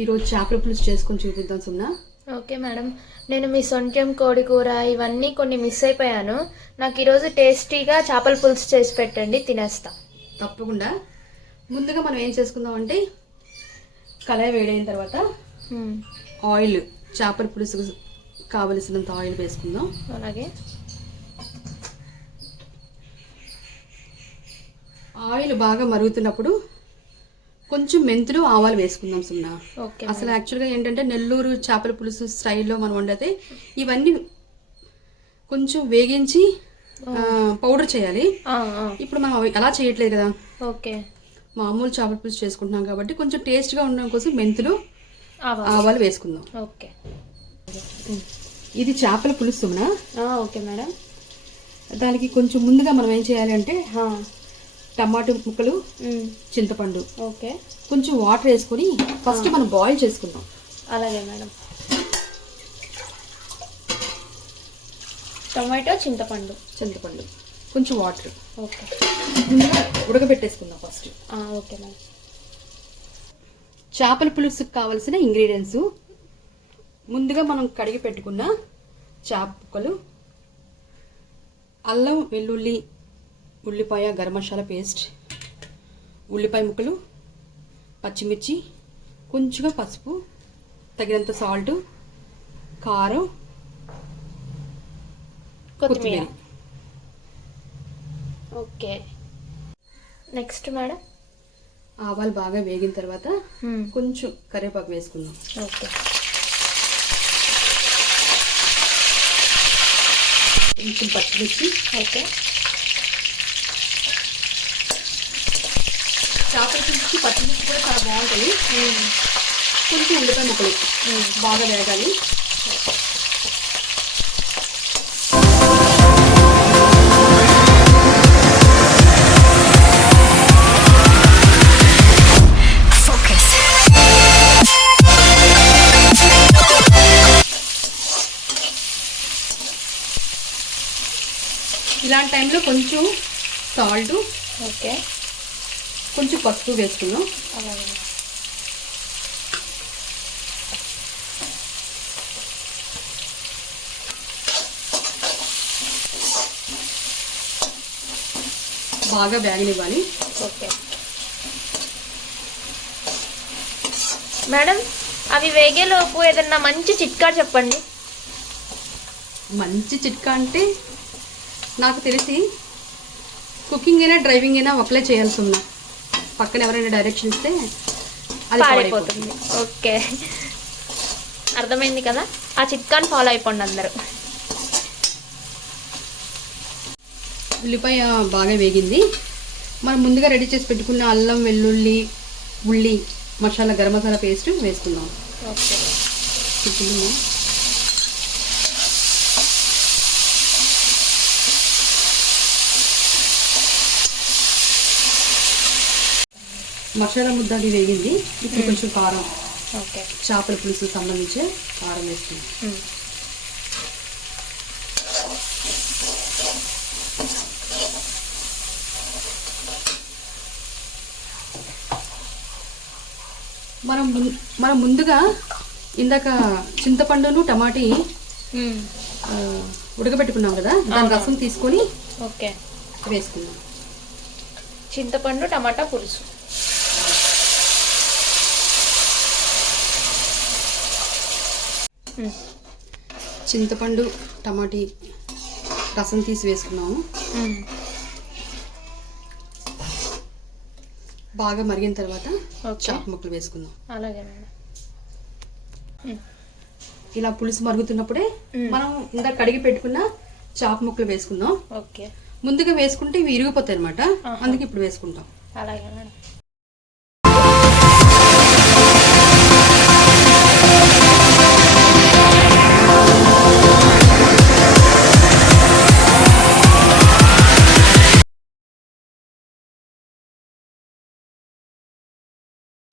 ఈరోజు చేపల పులుసు చేసుకొని చూపిద్దాం సున్నా. ఓకే మేడం, నేను మీ సొంట్యం కోడి కూర ఇవన్నీ కొన్ని మిస్ అయిపోయాను. నాకు ఈరోజు టేస్టీగా చేపల పులుసు చేసి పెట్టండి, తినేస్తా. తప్పకుండా. ముందుగా మనం ఏం చేసుకుందాం అంటే కళాయి వేడైన తర్వాత ఆయిల్, చేపల పులుసుకు కావలసినంత ఆయిల్ వేసుకుందాం. అలాగే ఆయిల్ బాగా మరుగుతున్నప్పుడు కొంచెం మెంతులు, ఆవాలు వేసుకుందాం సున్నా. అసలు యాక్చువల్గా ఏంటంటే నెల్లూరు చేపల పులుసు స్టైల్లో మనం వండితే ఇవన్నీ కొంచెం వేగించి పౌడర్ చేయాలి. ఇప్పుడు మనం అలా చేయట్లేదు కదా. ఓకే, మామూలు చేపల పులుసు చేసుకుంటున్నాం కాబట్టి కొంచెం టేస్ట్గా ఉండడం కోసం మెంతులు, ఆవాలు వేసుకుందాం. ఓకే, ఇది చేపల పులుసు సున్నా. Okay madam. దానికి కొంచెం ముందుగా మనం ఏం చేయాలి అంటే టమాటో ముక్కలు, చింతపండు, ఓకే, కొంచెం వాటర్ వేసుకొని ఫస్ట్ మనం బాయిల్ చేసుకుందాం. అలాగే మేడం. టమాటో, చింతపండు, కొంచెం వాటర్, ఓకే, ముందుగా ఉడకబెట్టేసుకుందాం ఫస్ట్. Okay madam. చేపల పులుసుకు కావాల్సిన ఇంగ్రీడియంట్స్ ముందుగా మనం కడిగి పెట్టుకున్న చేప ముక్కలు, అల్లం వెల్లుల్లి ఉల్లిపాయ గరం మసాలా పేస్ట్, ఉల్లిపాయ ముక్కలు, పచ్చిమిర్చి, కొంచెంగా పసుపు, తగినంత సాల్ట్, కారం, కొత్తిమీర. Okay, next madam. ఆవాలు బాగా వేగిన తర్వాత కొంచెం కరివేపాకు వేసుకుందాం. ఓకే, కొంచెం పచ్చిమిర్చి. ఓకే, చేపల పులుసుకి పచ్చిమిర్చి కూడా చాలా బాగుంటుంది. కొంచెం ఉల్లిపాయ ముక్కలు బాగా వేగాలి. ఇలాంటి టైంలో కొంచెం సాల్ట్, ఓకే, కొంచెం పసుపు వేసుకున్నాం. అలాగే, బాగా వేగనివ్వాలి. Okay madam. అవి వేగేలోపు ఏదన్నా మంచి చిట్కా చెప్పండి. మంచి చిట్కా అంటే నాకు తెలిసి కుకింగ్ అయినా డ్రైవింగ్ అయినా ఒకలే చేయాల్సి ఉన్నా, పక్కన ఎవరైనా డైరెక్షన్ ఇస్తే అది పాడైపోతుంది. ఓకే, అర్థమైంది కదా. ఆ చిట్కాని ఫాలో అయిపోండి అందరూ. ఉల్లిపాయ బాగా వేగింది. మనం ముందుగా రెడీ చేసి పెట్టుకున్న అల్లం వెల్లుల్లి ఉల్లి మసాలా గరం మసాలా పేస్ట్ వేసుకుందాం. ఓకే, మసాలా ముద్ద అది వేగింది. ఇప్పుడు కొంచెం కారం, ఓకే, చేపల పులుసు సంబంధించి కారం వేసుకుందాం. మనం ముందుగా ఇందాక చింతపండును టమాటీ ఉడకబెట్టుకున్నాం కదా, దాని రసం తీసుకొని ఓకే వేసుకుందాం. చింతపండు టమాటా పులుసు. చింతపండు టమాటీ రసం తీసి వేసుకున్నాము. బాగా మరిగిన తర్వాత చేప ముక్కలు వేసుకుందాం. అలాగే మేడం. ఇలా పులుసు మరుగుతున్నప్పుడే మనం ఇందాక కడిగి పెట్టుకున్న చేప ముక్కలు వేసుకుందాం. ఓకే, ముందుగా వేసుకుంటే ఇవి ఇరిగిపోతాయి అనమాట, అందుకే ఇప్పుడు వేసుకుంటాం. అలాగే మేడం.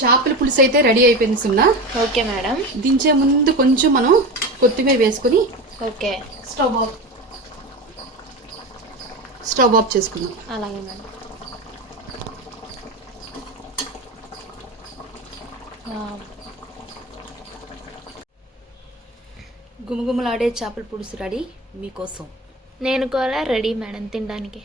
చేపల పులుసు అయితే రెడీ అయిపోయింది సున్నా. Okay madam. దించే ముందు కొంచెం మనం కొత్తిమీర వేసుకొని ఓకే స్టవ్ ఆఫ్ చేసుకుందాం. అలాగే మేడం. గుమగుమలాడే చేపల పులుసు రెడీ మీకోసం. నేను కూడా రెడీ మేడం తినడానికి.